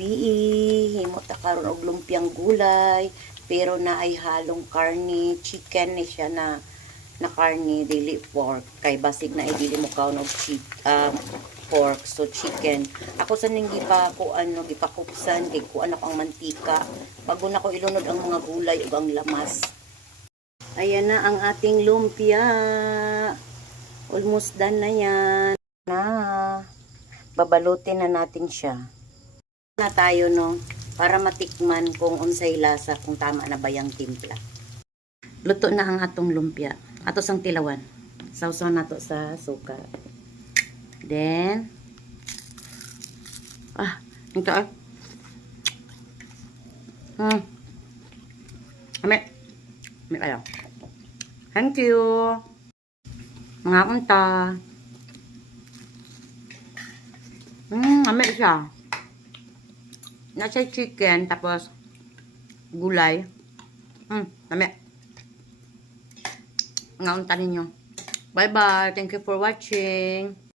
gabi, himo ta karon og lumpiang gulay, pero na ay halong karne, chicken ni siya na karne, dili pork. Kay basig na ay dili mo kaon og pork, so chicken. Ako sa ning gipakupsan kay kuan ako ang mantika. Bago na ko ilunod ang mga gulay ug ang lamas. Ayan na ang ating lumpia. Almost done na yan. Babalutin na natin siya. Na tayo no, para matikman kung unsay lasa, kung tama na ba yung timpla. Luto na ang atong lumpia. Ato sang tilawan. Sausaw na to sa suka. Then, ito ay. Ame kayo. Thank you. Mga kunta. Ame siya. Nasa chicken, tapos gulay. Ame. Mga kunta ninyo. Bye-bye. Thank you for watching.